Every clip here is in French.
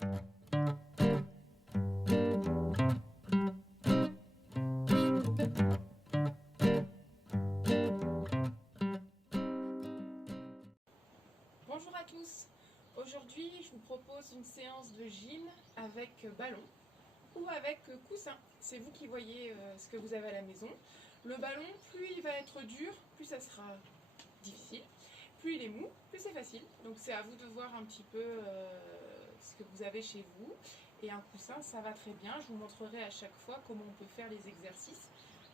Bonjour à tous, aujourd'hui je vous propose une séance de gym avec ballon ou avec coussin. C'est vous qui voyez ce que vous avez à la maison. Le ballon, plus il va être dur, plus ça sera difficile. Plus il est mou, plus c'est facile. Donc c'est à vous de voir un petit peu ce que vous avez chez vous. Et un coussin, ça va très bien. Je vous montrerai à chaque fois comment on peut faire les exercices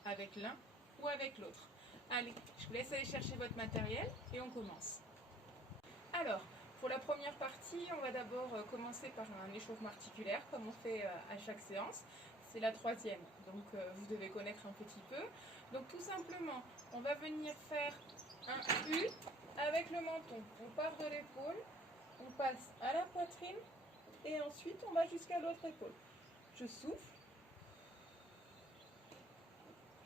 avec l'un ou avec l'autre. Allez, je vous laisse aller chercher votre matériel et on commence. Alors, pour la première partie, on va d'abord commencer par un échauffement articulaire, comme on fait à chaque séance. C'est la troisième, donc vous devez connaître un petit peu. Donc tout simplement, on va venir faire un U avec le menton. On part de l'épaule, on passe à la poitrine et ensuite on va jusqu'à l'autre épaule. Je souffle,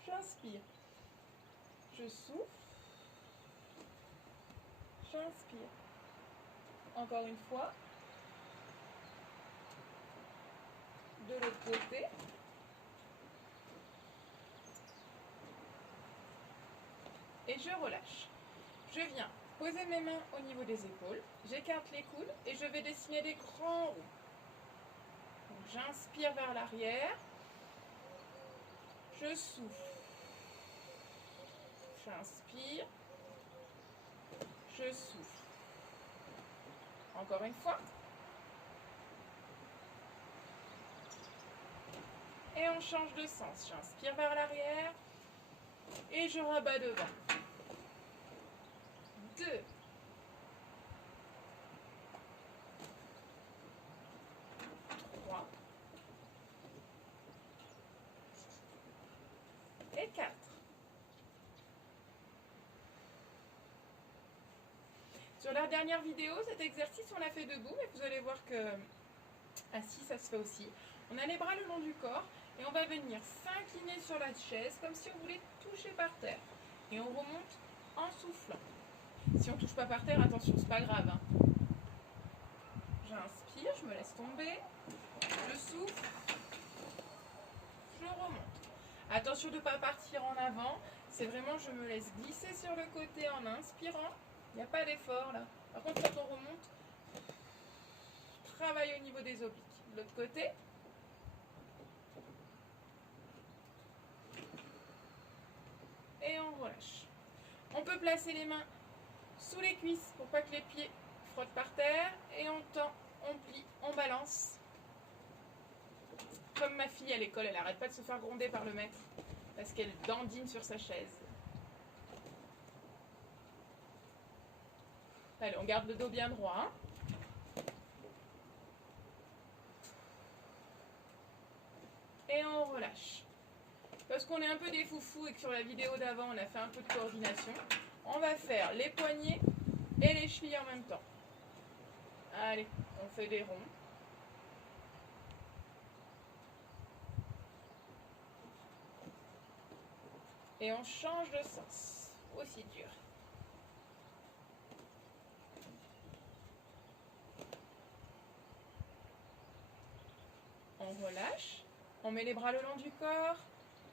j'inspire, je souffle, j'inspire. Encore une fois. De l'autre côté. Et je relâche. Je viens poser mes mains au niveau des épaules, j'écarte les coudes et je vais dessiner des grands ronds. J'inspire vers l'arrière, je souffle, j'inspire, je souffle. Encore une fois. Et on change de sens. J'inspire vers l'arrière et je rabats devant. 2. 3. Et 4. Sur la dernière vidéo, cet exercice, on l'a fait debout, mais vous allez voir que assis, ça se fait aussi. On a les bras le long du corps et on va venir s'incliner sur la chaise comme si on voulait toucher par terre. Et on remonte en soufflant. Si on ne touche pas par terre, attention, c'est pas grave. J'inspire, je me laisse tomber. Je souffle. Je remonte. Attention de ne pas partir en avant. C'est vraiment, je me laisse glisser sur le côté en inspirant. Il n'y a pas d'effort là. Par contre, quand on remonte, travaille au niveau des obliques. De l'autre côté. Et on relâche. On peut placer les mains sous les cuisses pour pas que les pieds frottent par terre. Et on tend, on plie, on balance. Comme ma fille à l'école, elle n'arrête pas de se faire gronder par le maître parce qu'elle dandine sur sa chaise. Allez, on garde le dos bien droit. Et on relâche. Parce qu'on est un peu des foufous et que sur la vidéo d'avant, on a fait un peu de coordination, on va faire les poignets et les chevilles en même temps. Allez, on fait des ronds. Et on change de sens. Aussi dur. On relâche. On met les bras le long du corps.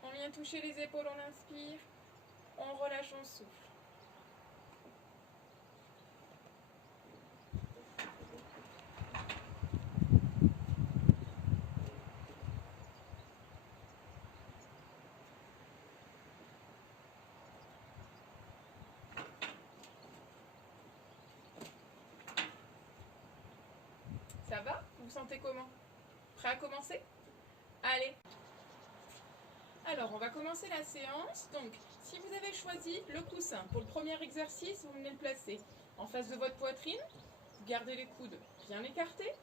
On vient toucher les épaules, on inspire. On relâche, on souffle. Ça va? Vous vous sentez comment? Prêt à commencer? Allez! Alors, on va commencer la séance. Donc, si vous avez choisi le coussin pour le premier exercice, vous venez le placer en face de votre poitrine. Vous gardez les coudes bien écartés.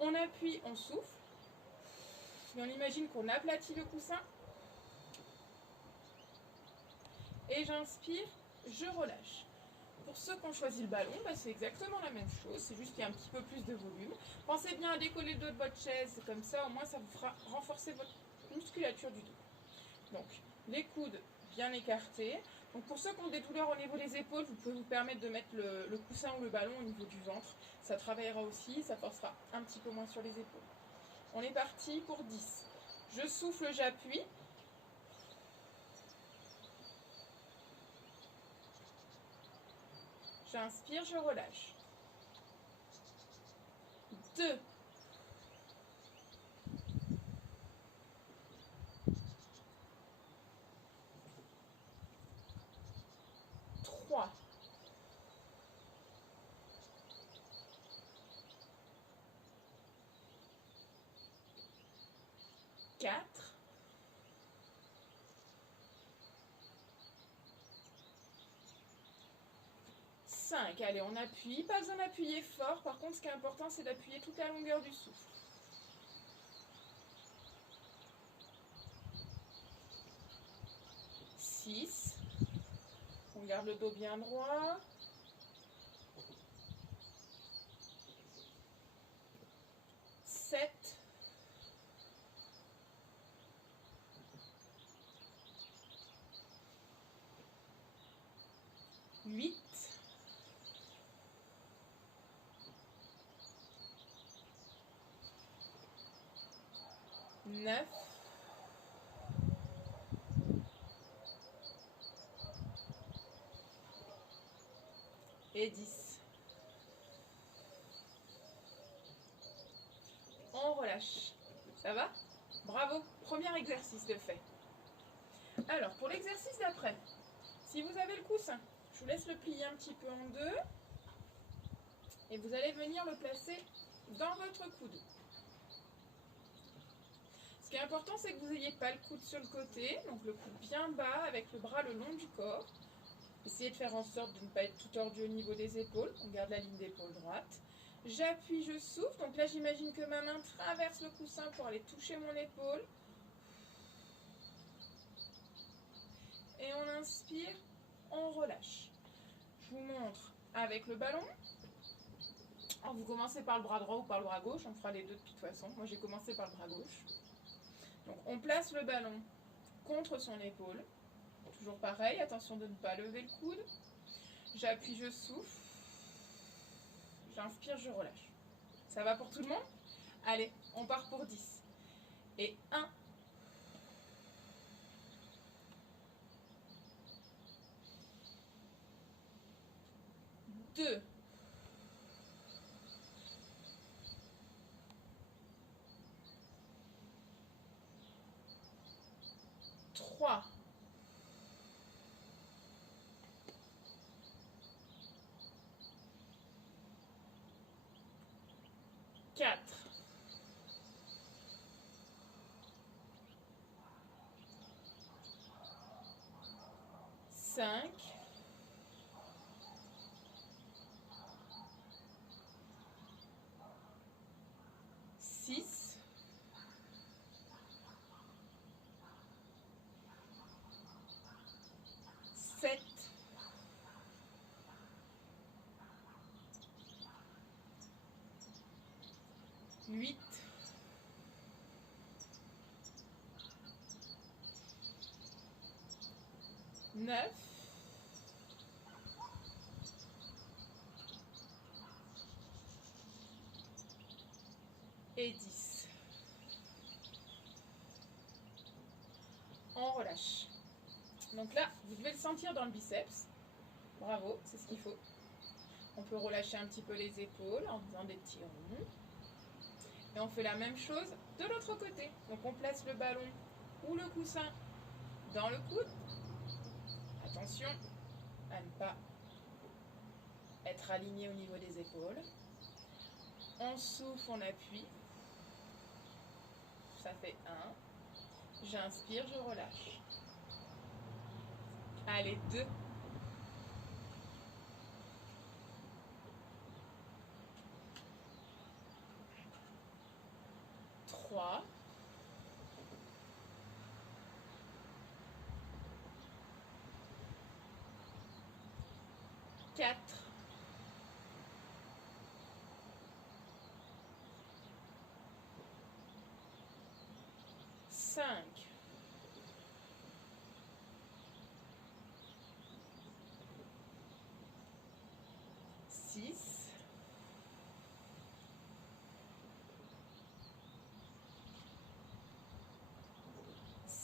On appuie, on souffle. Et on imagine qu'on aplatit le coussin. Et j'inspire, je relâche. Pour ceux qui ont choisi le ballon, c'est exactement la même chose, c'est juste qu'il y a un petit peu plus de volume. Pensez bien à décoller le dos de votre chaise, comme ça au moins ça vous fera renforcer votre musculature du dos. Donc les coudes bien écartés, Donc pour ceux qui ont des douleurs au niveau des épaules, vous pouvez vous permettre de mettre le coussin ou le ballon au niveau du ventre. Ça travaillera aussi, ça forcera un petit peu moins sur les épaules. On est parti pour 10. Je souffle, j'appuie. J'inspire, je relâche. 2. 3. 4. 5. Allez, on appuie. Pas besoin d'appuyer fort. Par contre, ce qui est important, c'est d'appuyer toute la longueur du souffle. 6. On garde le dos bien droit. 7. 8. 9. Et 10. On relâche. Ça va? Bravo. Premier exercice de fait. Alors, pour l'exercice d'après, si vous avez le coussin, je vous laisse le plier un petit peu en deux. Et vous allez venir le placer dans votre coude. Ce qui est important, c'est que vous n'ayez pas le coude sur le côté, donc le coude bien bas avec le bras le long du corps. Essayez de faire en sorte de ne pas être tout tordu au niveau des épaules. On garde la ligne d'épaule droite. J'appuie, je souffle. Donc là, j'imagine que ma main traverse le coussin pour aller toucher mon épaule. Et on inspire, on relâche. Je vous montre avec le ballon. Alors, vous commencez par le bras droit ou par le bras gauche. On fera les deux de toute façon. Moi, j'ai commencé par le bras gauche. Donc, on place le ballon contre son épaule. Toujours pareil, attention de ne pas lever le coude. J'appuie, je souffle. J'inspire, je relâche. Ça va pour tout le monde? Allez, on part pour 10. Et 1. 2. 3. 4. 5. 6. 7. 8. 9. Et 10. On relâche. Donc là, vous devez le sentir dans le biceps. Bravo, c'est ce qu'il faut. On peut relâcher un petit peu les épaules en faisant des petits ronds. Et on fait la même chose de l'autre côté. Donc on place le ballon ou le coussin dans le coude. Attention à ne pas être aligné au niveau des épaules. On souffle, on appuie. Ça fait 1. J'inspire, je relâche. Allez, 2. 3. 4. 5.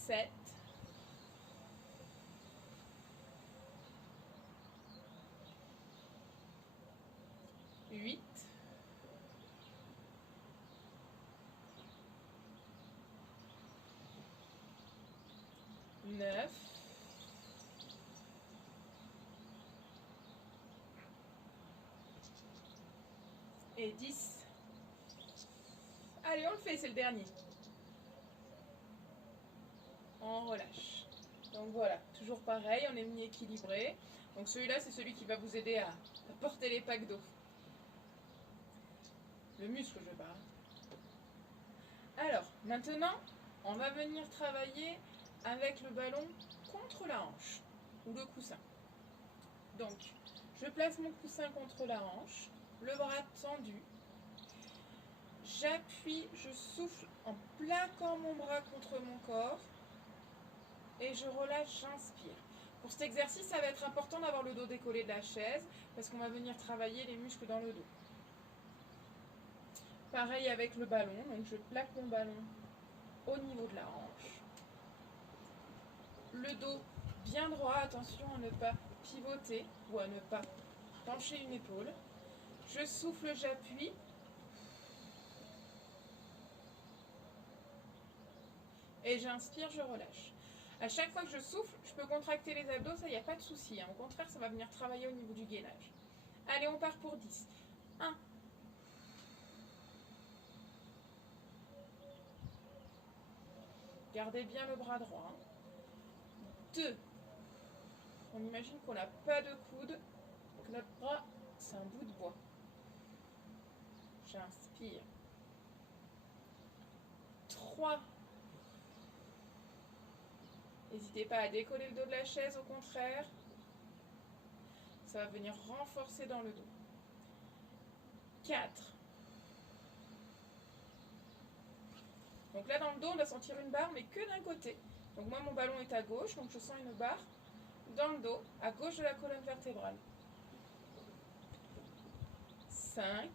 7, 8, 9, et 10. Allez, on le fait, c'est le dernier. On relâche. Donc voilà, toujours pareil, on est mis équilibré. Donc celui-là, c'est celui qui va vous aider à porter les packs d'eau. Le muscle, je parle. Alors, maintenant, on va venir travailler avec le ballon contre la hanche, ou le coussin. Donc, je place mon coussin contre la hanche, le bras tendu. J'appuie, je souffle en plaquant mon bras contre mon corps. Et je relâche, j'inspire. Pour cet exercice, ça va être important d'avoir le dos décollé de la chaise parce qu'on va venir travailler les muscles dans le dos. Pareil avec le ballon, donc je plaque mon ballon au niveau de la hanche. Le dos bien droit, attention à ne pas pivoter ou à ne pas pencher une épaule. Je souffle, j'appuie. Et j'inspire, je relâche. À chaque fois que je souffle, je peux contracter les abdos, ça, il n'y a pas de souci. Au contraire, ça va venir travailler au niveau du gainage. Allez, on part pour 10. 1. 'Gardez bien le bras droit. 2. On imagine qu'on n'a pas de coude, que notre bras, c'est un bout de bois. J'inspire. 3. N'hésitez pas à décoller le dos de la chaise, au contraire. Ça va venir renforcer dans le dos. 4. Donc là, dans le dos, on va sentir une barre, mais que d'un côté. Donc moi, mon ballon est à gauche, donc je sens une barre dans le dos, à gauche de la colonne vertébrale. 5.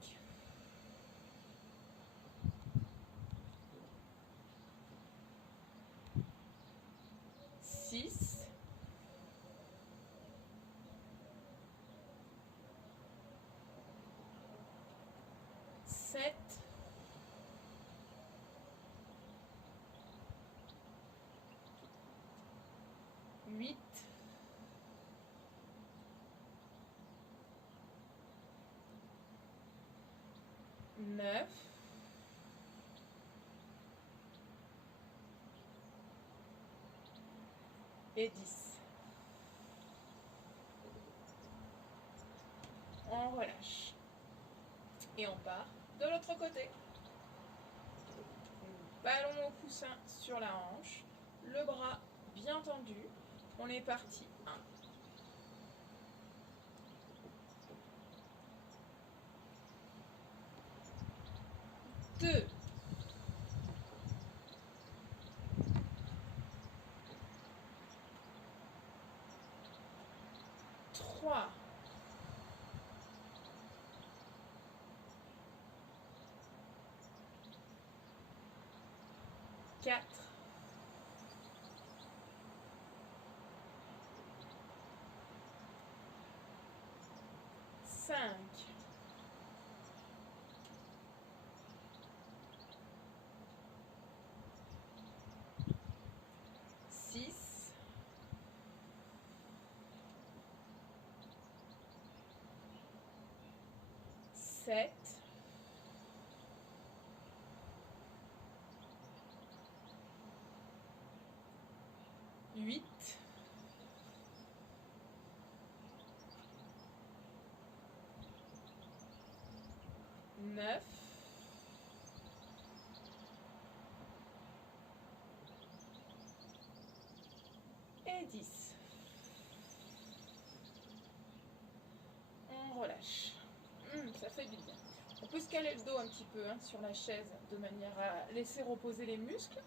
6. 7. 8. 9. Et 10. On relâche. Et on part de l'autre côté. Ballon au coussin sur la hanche. Le bras bien tendu. On est parti. 1. 2. 3. 4. 5. 6. 7. 8. 9. Et 10. On relâche. Ça fait du bien. On peut se caler le dos un petit peu sur la chaise de manière à laisser reposer les muscles.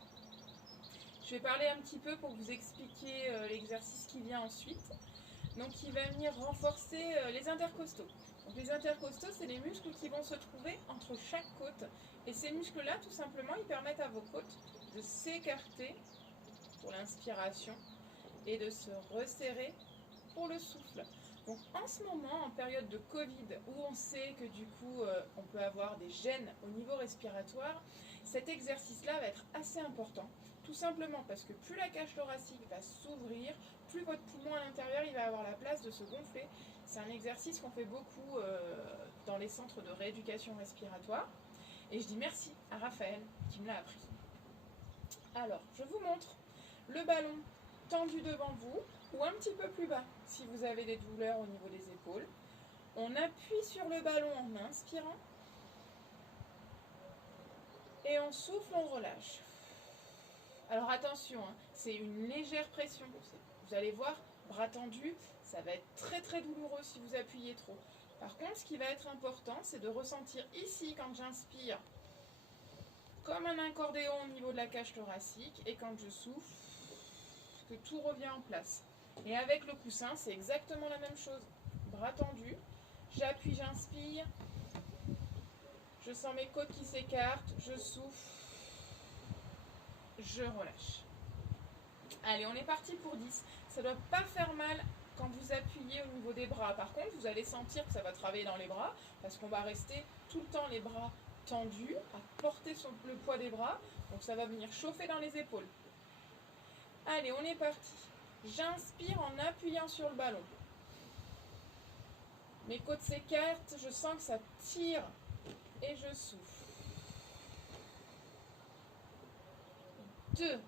Je vais parler un petit peu pour vous expliquer l'exercice qui vient ensuite. Donc il va venir renforcer les intercostaux. Donc les intercostaux, c'est les muscles qui vont se trouver entre chaque côte. Et ces muscles-là, tout simplement, ils permettent à vos côtes de s'écarter pour l'inspiration et de se resserrer pour le souffle. Donc en ce moment, en période de Covid, où on sait que du coup on peut avoir des gênes au niveau respiratoire, cet exercice-là va être assez important. Tout simplement parce que plus la cage thoracique va s'ouvrir, plus votre poumon à l'intérieur il va avoir la place de se gonfler. C'est un exercice qu'on fait beaucoup dans les centres de rééducation respiratoire. Et je dis merci à Raphaël qui me l'a appris. Alors, je vous montre le ballon tendu devant vous ou un petit peu plus bas si vous avez des douleurs au niveau des épaules. On appuie sur le ballon en inspirant et on souffle, on relâche. Alors attention, hein, c'est une légère pression. Vous allez voir, bras tendus, ça va être très très douloureux si vous appuyez trop. Par contre, ce qui va être important, c'est de ressentir ici quand j'inspire comme un accordéon au niveau de la cage thoracique et quand je souffle, que tout revient en place. Et avec le coussin, c'est exactement la même chose. Bras tendus, j'appuie, j'inspire, je sens mes côtes qui s'écartent, je souffle, je relâche. Allez, on est parti pour 10. Ça ne doit pas faire mal quand vous appuyez au niveau des bras. Par contre, vous allez sentir que ça va travailler dans les bras parce qu'on va rester tout le temps les bras tendus, à porter le poids des bras. Donc ça va venir chauffer dans les épaules. Allez, on est parti. J'inspire en appuyant sur le ballon. Mes côtes s'écartent, je sens que ça tire et je souffle. 2.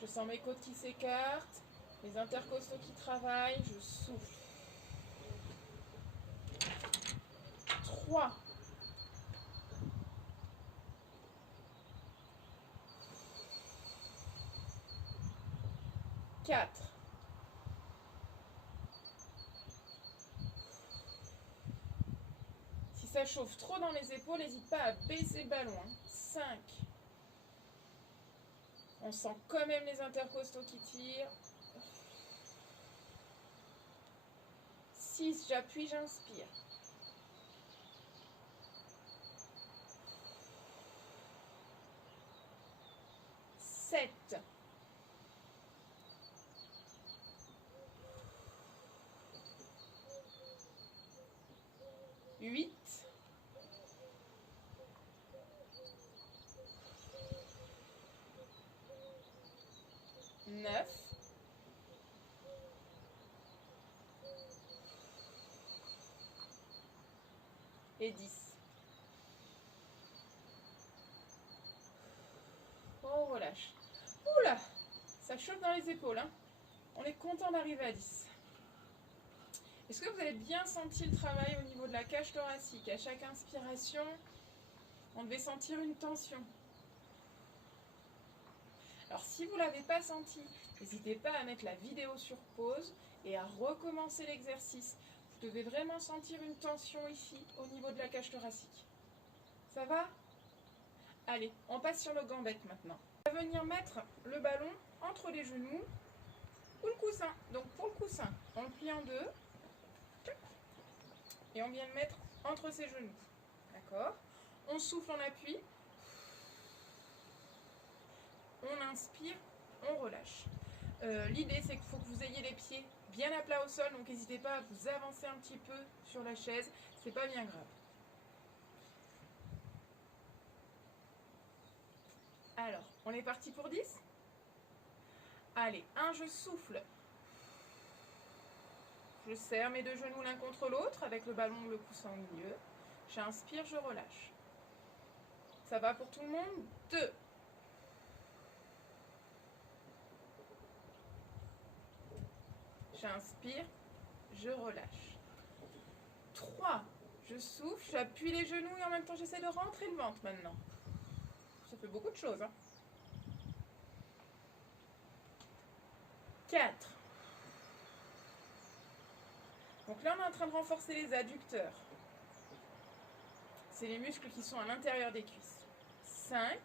Je sens mes côtes qui s'écartent, les intercostaux qui travaillent, je souffle. 3. 4. Si ça chauffe trop dans les épaules, n'hésite pas à baisser le ballon. 5. On sent quand même les intercostaux qui tirent. 6. J'appuie, j'inspire. 7. 8. 9. Et 10. On relâche. Oula, ça chauffe dans les épaules. Hein. On est content d'arriver à 10. Est-ce que vous avez bien senti le travail au niveau de la cage thoracique? À chaque inspiration, on devait sentir une tension. Alors si vous ne l'avez pas senti, n'hésitez pas à mettre la vidéo sur pause et à recommencer l'exercice. Vous devez vraiment sentir une tension ici au niveau de la cage thoracique. Ça va? Allez, on passe sur le gambette maintenant. On va venir mettre le ballon entre les genoux ou le coussin. Donc pour le coussin, on le plie en deux et on vient le mettre entre ses genoux. D'accord? On souffle, on appuie. On inspire, on relâche. L'idée, c'est qu'il faut que vous ayez les pieds bien à plat au sol, donc n'hésitez pas à vous avancer un petit peu sur la chaise, c'est pas bien grave. Alors, on est parti pour 10? Allez, 1, je souffle. Je serre mes deux genoux l'un contre l'autre avec le ballon ou le coussin au milieu. J'inspire, je relâche. Ça va pour tout le monde? 2. J'inspire, je relâche. 3. Je souffle, j'appuie les genoux et en même temps j'essaie de rentrer le ventre maintenant. Ça fait beaucoup de choses. Hein. 4. Donc là on est en train de renforcer les adducteurs. C'est les muscles qui sont à l'intérieur des cuisses. 5.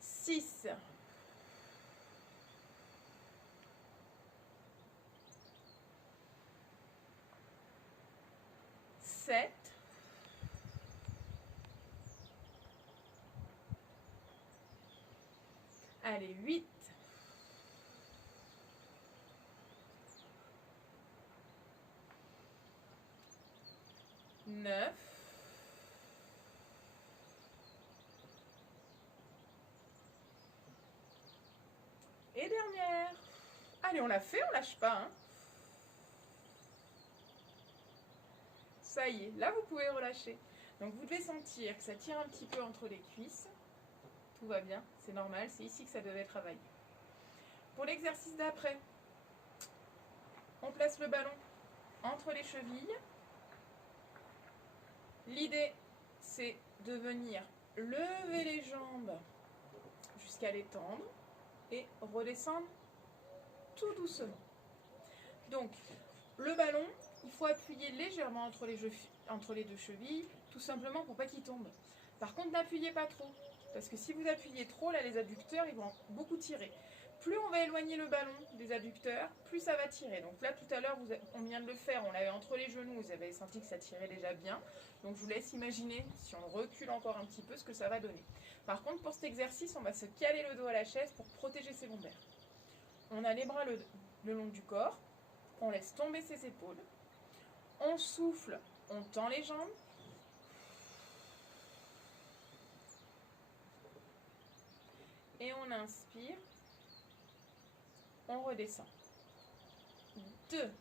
6. 7. Allez, 8. 9. Et dernière. Allez, on l'a fait, on lâche pas. Hein. Ça y est, là vous pouvez relâcher. Donc vous devez sentir que ça tire un petit peu entre les cuisses. Tout va bien, c'est normal, c'est ici que ça devait travailler. Pour l'exercice d'après, on place le ballon entre les chevilles. L'idée, c'est de venir lever les jambes jusqu'à les tendre et redescendre tout doucement. Donc, le ballon, il faut appuyer légèrement entre les deux chevilles, tout simplement pour pas qu'il tombe. Par contre, n'appuyez pas trop, parce que si vous appuyez trop, là, les adducteurs, ils vont beaucoup tirer. Plus on va éloigner le ballon des adducteurs, plus ça va tirer. Donc là, tout à l'heure, on vient de le faire, on l'avait entre les genoux, vous avez senti que ça tirait déjà bien. Donc je vous laisse imaginer, si on recule encore un petit peu, ce que ça va donner. Par contre, pour cet exercice, on va se caler le dos à la chaise pour protéger ses lombaires. On a les bras le long du corps, on laisse tomber ses épaules, on souffle, on tend les jambes. Et on inspire, on redescend. 2.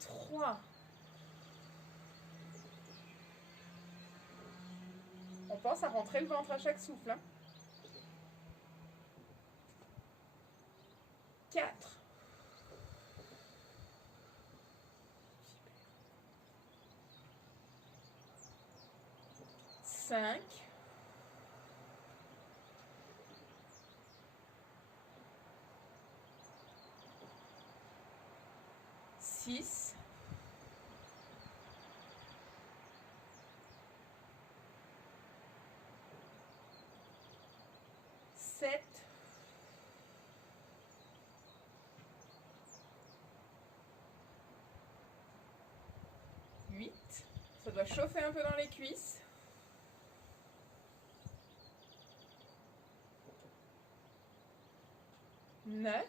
3. On pense à rentrer le ventre à chaque souffle. Hein. 4. 5. 6. 7. 8. Ça doit chauffer un peu dans les cuisses. 9.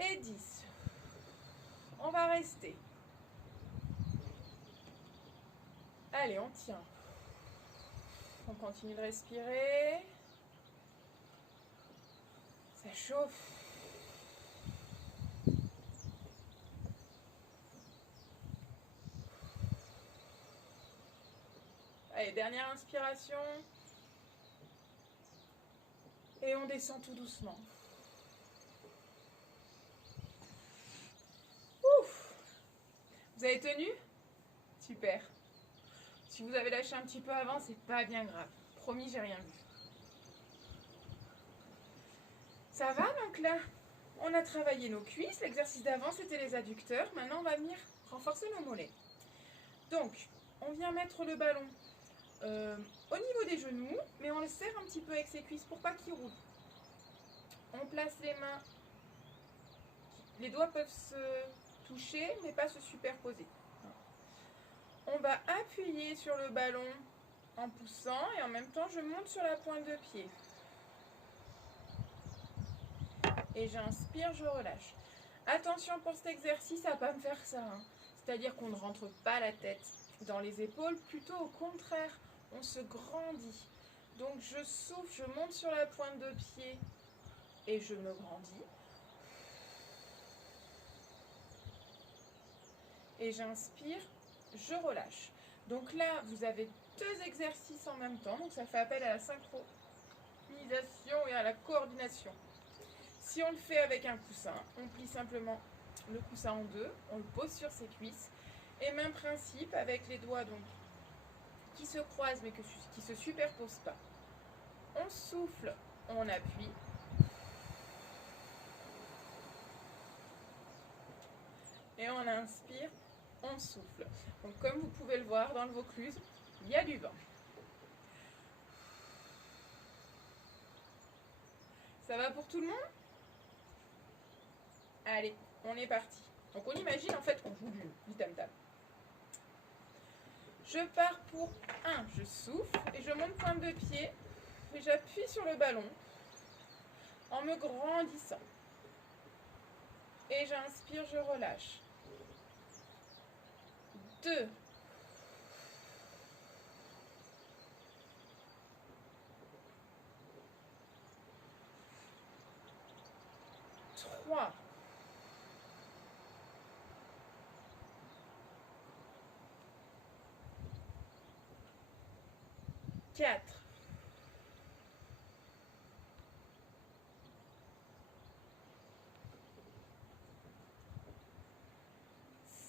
Et 10. On va rester. Allez, on tient. On continue de respirer. Ça chauffe. Allez, dernière inspiration. Et on descend tout doucement. Ouf! Vous avez tenu? Super. Si vous avez lâché un petit peu avant, c'est pas bien grave. Promis, j'ai rien vu. Ça va, donc là, on a travaillé nos cuisses. L'exercice d'avant, c'était les adducteurs. Maintenant, on va venir renforcer nos mollets. Donc, on vient mettre le ballon au niveau des genoux, mais on le serre un petit peu avec ses cuisses pour pas qu'il roule. On place les mains. Les doigts peuvent se toucher, mais pas se superposer. On va appuyer sur le ballon en poussant et en même temps, je monte sur la pointe de pied. Et j'inspire, je relâche. Attention pour cet exercice à ne pas me faire ça. Hein. C'est-à-dire qu'on ne rentre pas la tête dans les épaules, plutôt au contraire, on se grandit. Donc je souffle, je monte sur la pointe de pied et je me grandis. Et j'inspire, je relâche. Donc là, vous avez 2 exercices en même temps, donc ça fait appel à la synchronisation et à la coordination. Si on le fait avec un coussin, on plie simplement le coussin en 2, on le pose sur ses cuisses. Et même principe avec les doigts donc qui se croisent mais qui ne se superposent pas. On souffle, on appuie. Et on inspire, on souffle. Donc comme vous pouvez le voir dans le Vaucluse, il y a du vent. Ça va pour tout le monde? Allez, on est parti. Donc on imagine en fait qu'on joue du tam-tam. Je pars pour 1, je souffle et je monte pointe de pied et j'appuie sur le ballon en me grandissant. Et j'inspire, je relâche. 2. 3. 4.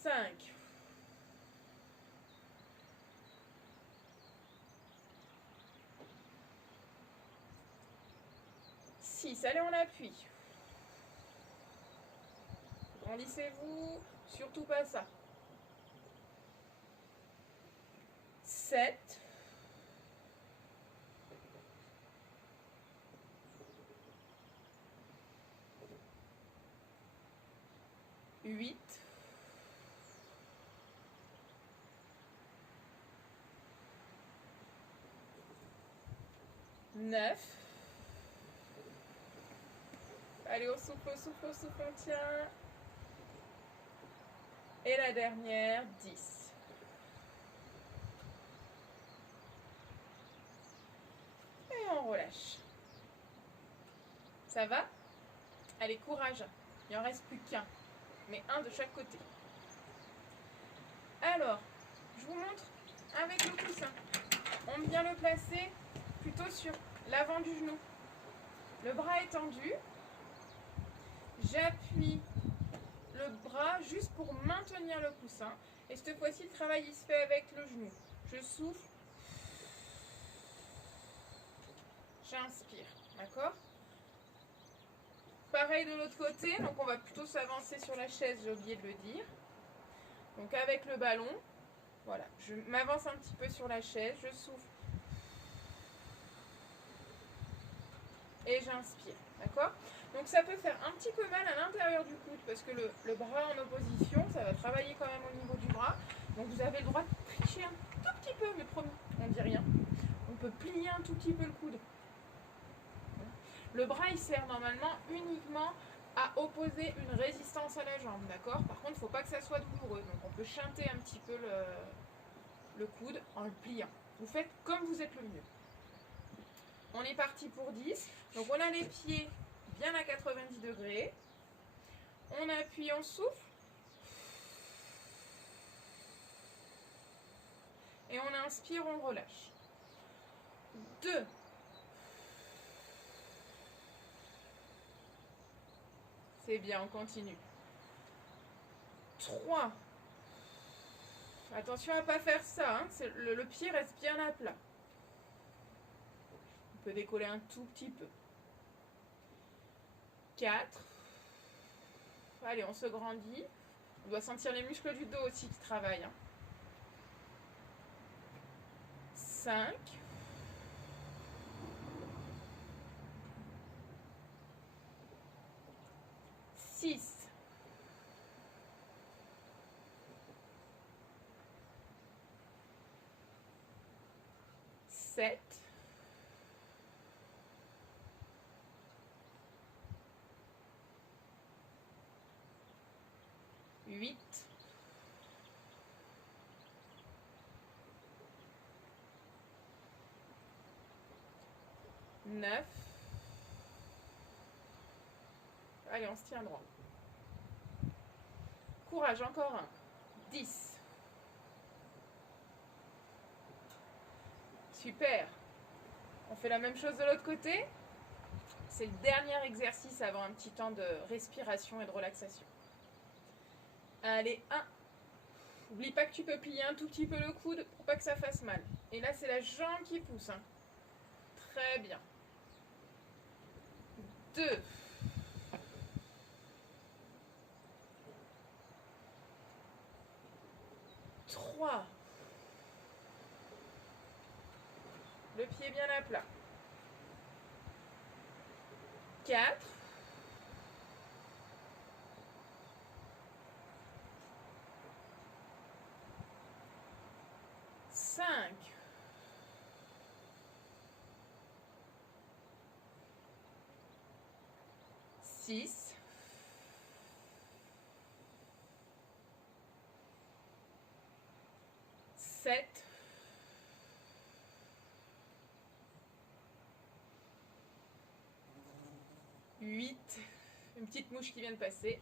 5. 6. Allez, on appuie. Grandissez-vous, surtout pas ça. 7. 8. 9. Allez, on souffle, on tient. Et la dernière, 10. Et on relâche. Ça va? Allez, courage. Il n'en reste plus qu'un. Mais un de chaque côté. Alors, je vous montre avec le coussin. On vient le placer plutôt sur l'avant du genou. Le bras est tendu. J'appuie le bras juste pour maintenir le coussin. Et cette fois-ci, le travail il se fait avec le genou. Je souffle. J'inspire. D'accord? Pareil de l'autre côté. Donc on va plutôt s'avancer sur la chaise, j'ai oublié de le dire. Donc avec le ballon, voilà, je m'avance un petit peu sur la chaise, je souffle. Et j'inspire. D'accord? Donc ça peut faire un petit peu mal à l'intérieur du coude parce que le bras en opposition, ça va travailler quand même au niveau du bras. Donc vous avez le droit de tricher un tout petit peu, mais promis, on dit rien. On peut plier un tout petit peu le coude. Le bras il sert normalement uniquement à opposer une résistance à la jambe, d'accord? Par contre, il ne faut pas que ça soit douloureux. Donc on peut chanter un petit peu le coude en le pliant. Vous faites comme vous êtes le mieux. On est parti pour 10. Donc on a les pieds bien à 90 degrés. On appuie, on souffle. Et on inspire, on relâche. 2. 'C'est bien, on continue. 3. Attention à ne pas faire ça. Hein. Le pied reste bien à plat. On peut décoller un tout petit peu. 4. Allez, on se grandit. On doit sentir les muscles du dos aussi qui travaillent. Hein. 5. 6. 7. 8. 9. Allez, on se tient droit. Courage, encore un. 10. Super. On fait la même chose de l'autre côté. C'est le dernier exercice avant un petit temps de respiration et de relaxation. Allez, 1. N'oublie pas que tu peux plier un tout petit peu le coude pour pas que ça fasse mal. Et là, c'est la jambe qui pousse. Hein. Très bien. 2. 3. Le pied bien à plat. 4, 5, 6, 7, 8, une petite mouche qui vient de passer,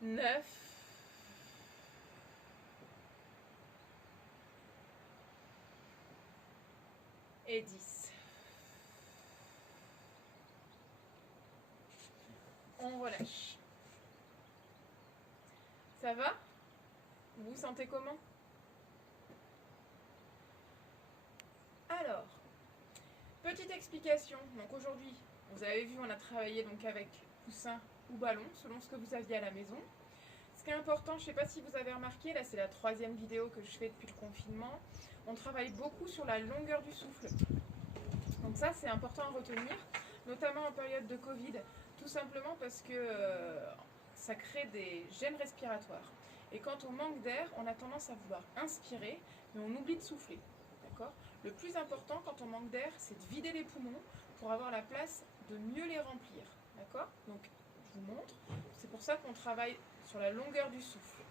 9, et 10. On relâche. Ça va? Vous vous sentez comment? Alors, petite explication. Donc aujourd'hui, vous avez vu, on a travaillé donc avec coussin ou ballon, selon ce que vous aviez à la maison. Ce qui est important, je ne sais pas si vous avez remarqué, là c'est la 3e vidéo que je fais depuis le confinement, on travaille beaucoup sur la longueur du souffle. Donc ça c'est important à retenir, notamment en période de Covid, tout simplement parce que ça crée des gènes respiratoires. Et quand on manque d'air, on a tendance à vouloir inspirer, mais on oublie de souffler. D'accord ? Le plus important quand on manque d'air, c'est de vider les poumons pour avoir la place de mieux les remplir. D'accord ? Donc je vous montre, c'est pour ça qu'on travaille sur la longueur du souffle.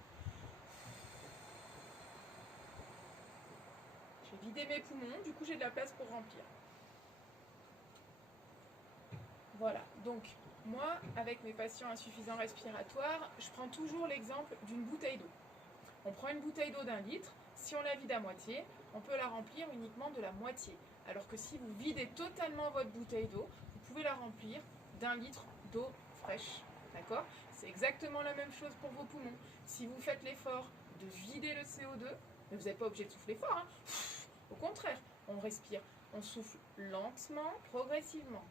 J'ai vidé mes poumons, du coup j'ai de la place pour remplir. Voilà, donc moi, avec mes patients insuffisants respiratoires, je prends toujours l'exemple d'une bouteille d'eau. On prend une bouteille d'eau d'1 litre, si on la vide à moitié, on peut la remplir uniquement de la moitié. Alors que si vous videz totalement votre bouteille d'eau, vous pouvez la remplir d'1 litre d'eau fraîche. D'accord ? C'est exactement la même chose pour vos poumons. Si vous faites l'effort de vider le CO2, mais vous n'êtes pas obligé de souffler fort, hein. Au contraire, on respire, on souffle lentement, progressivement.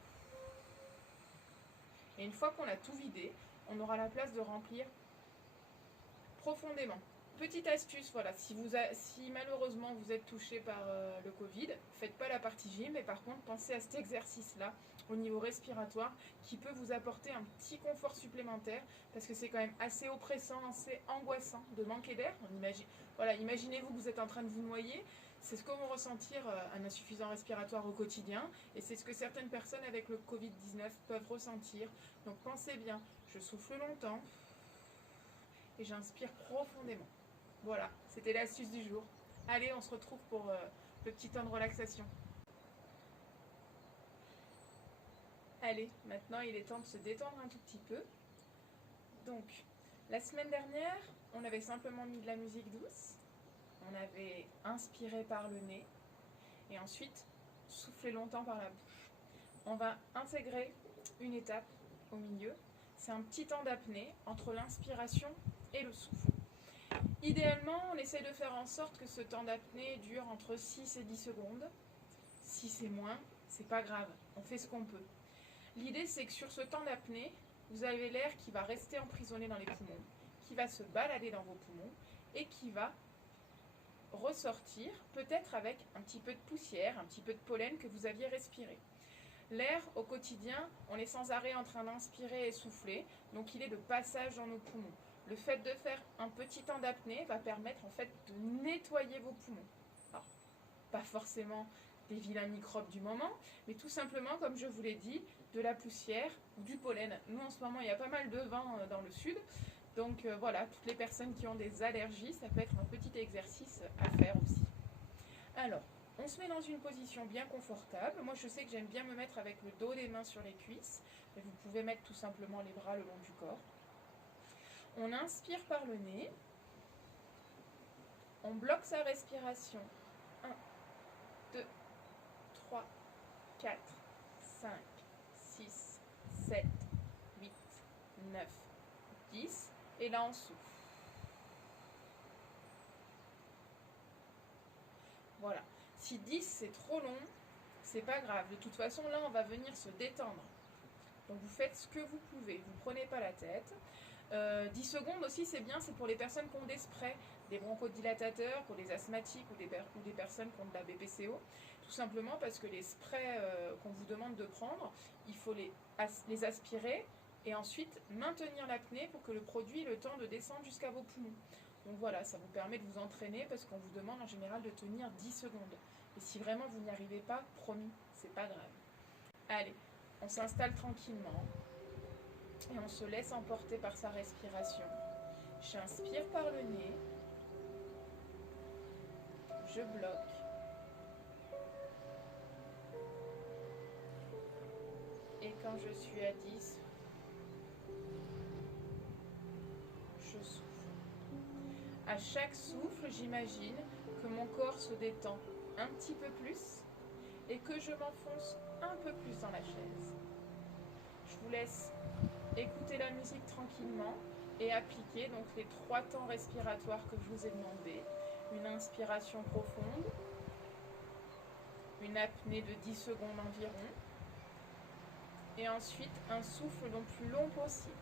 Et une fois qu'on a tout vidé, on aura la place de remplir profondément. Petite astuce, voilà, si malheureusement vous êtes touché par le Covid, faites pas la partie gym, mais par contre pensez à cet exercice-là au niveau respiratoire qui peut vous apporter un petit confort supplémentaire parce que c'est quand même assez oppressant, assez angoissant de manquer d'air. Imaginez-vous que vous êtes en train de vous noyer, c'est ce que vont ressentir un insuffisant respiratoire au quotidien et c'est ce que certaines personnes avec le Covid-19 peuvent ressentir. Donc pensez bien, je souffle longtemps et j'inspire profondément. Voilà, c'était l'astuce du jour. Allez, on se retrouve pour le petit temps de relaxation. Allez, maintenant il est temps de se détendre un tout petit peu. Donc, la semaine dernière, on avait simplement mis de la musique douce. On avait inspiré par le nez et ensuite soufflé longtemps par la bouche. On va intégrer une étape au milieu. C'est un petit temps d'apnée entre l'inspiration et le souffle. Idéalement, on essaie de faire en sorte que ce temps d'apnée dure entre 6 et 10 secondes. Si c'est moins, c'est pas grave, on fait ce qu'on peut. L'idée, c'est que sur ce temps d'apnée, vous avez l'air qui va rester emprisonné dans les poumons, qui va se balader dans vos poumons et qui va ressortir, peut-être avec un petit peu de poussière, un petit peu de pollen que vous aviez respiré. L'air, au quotidien, on est sans arrêt en train d'inspirer et souffler, donc il est de passage dans nos poumons. Le fait de faire un petit temps d'apnée va permettre en fait de nettoyer vos poumons. Alors, pas forcément des vilains microbes du moment, mais tout simplement, comme je vous l'ai dit, de la poussière ou du pollen. Nous, en ce moment, il y a pas mal de vent dans le sud, donc voilà, toutes les personnes qui ont des allergies, ça peut être un petit exercice à faire aussi. Alors, on se met dans une position bien confortable. Moi, je sais que j'aime bien me mettre avec le dos des mains sur les cuisses, mais vous pouvez mettre tout simplement les bras le long du corps. On inspire par le nez. On bloque sa respiration. 1, 2, 3, 4, 5, 6, 7, 8, 9, 10. Et là, on souffle. Voilà. Si 10 c'est trop long, c'est pas grave. De toute façon, là, on va venir se détendre. Donc, vous faites ce que vous pouvez. Vous ne prenez pas la tête. 10 secondes aussi, c'est bien, c'est pour les personnes qui ont des sprays. des bronchodilatateurs pour les asthmatiques ou des personnes qui ont de la BPCO. Tout simplement parce que les sprays qu'on vous demande de prendre, il faut les aspirer et ensuite maintenir l'apnée pour que le produit ait le temps de descendre jusqu'à vos poumons. Donc voilà, ça vous permet de vous entraîner parce qu'on vous demande en général de tenir 10 secondes. Et si vraiment vous n'y arrivez pas, promis, c'est pas grave. Allez, on s'installe tranquillement et on se laisse emporter par sa respiration. J'inspire par le nez, je bloque. Et quand je suis à 10, je souffle. À chaque souffle, j'imagine que mon corps se détend un petit peu plus et que je m'enfonce un peu plus dans la chaise. Je vous laisse écouter la musique tranquillement et appliquer donc les 3 temps respiratoires que je vous ai demandé. Une inspiration profonde, une apnée de 10 secondes environ, et ensuite un souffle le plus long possible.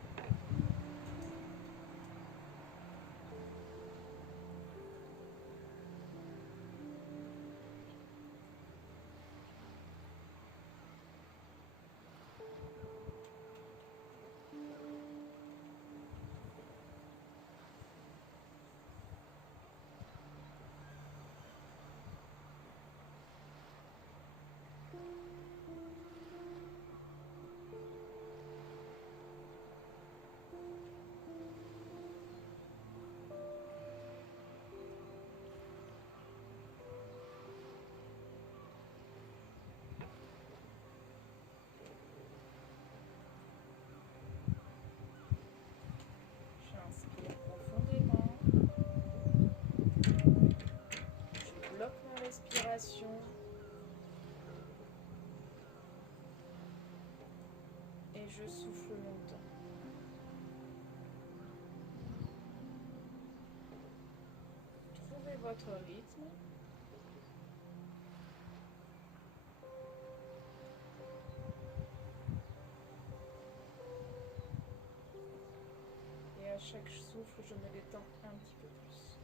J'inspire profondément. Je bloque ma respiration. Et je souffle longtemps. Trouvez votre rythme. Et à chaque souffle, je me détends un petit peu plus.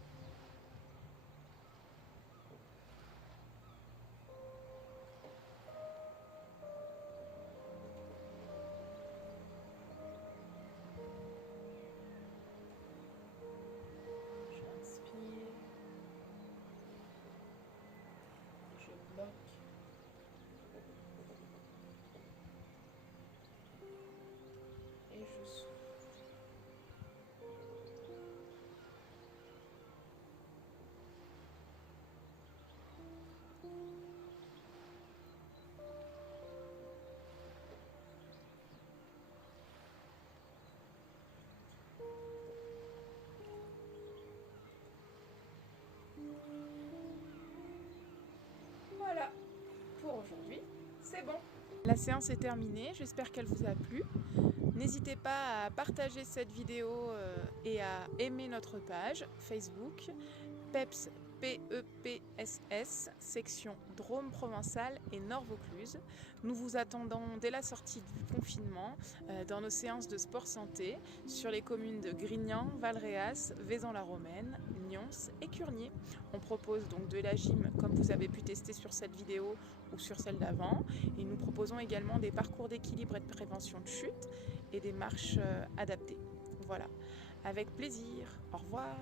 J'inspire. Je bloque. Et je souffle. Voilà, pour aujourd'hui, c'est bon. La séance est terminée, j'espère qu'elle vous a plu. N'hésitez pas à partager cette vidéo et à aimer notre page Facebook PEPS, PEPSS, section Drôme Provençal et Nord-Vaucluse. Nous vous attendons dès la sortie du confinement dans nos séances de sport santé sur les communes de Grignan, Valréas, Vaison-la-Romaine, Nyons et Curnier. On propose donc de la gym comme vous avez pu tester sur cette vidéo ou sur celle d'avant. Et nous proposons également des parcours d'équilibre et de prévention de chute et des marches adaptées. Voilà, avec plaisir. Au revoir.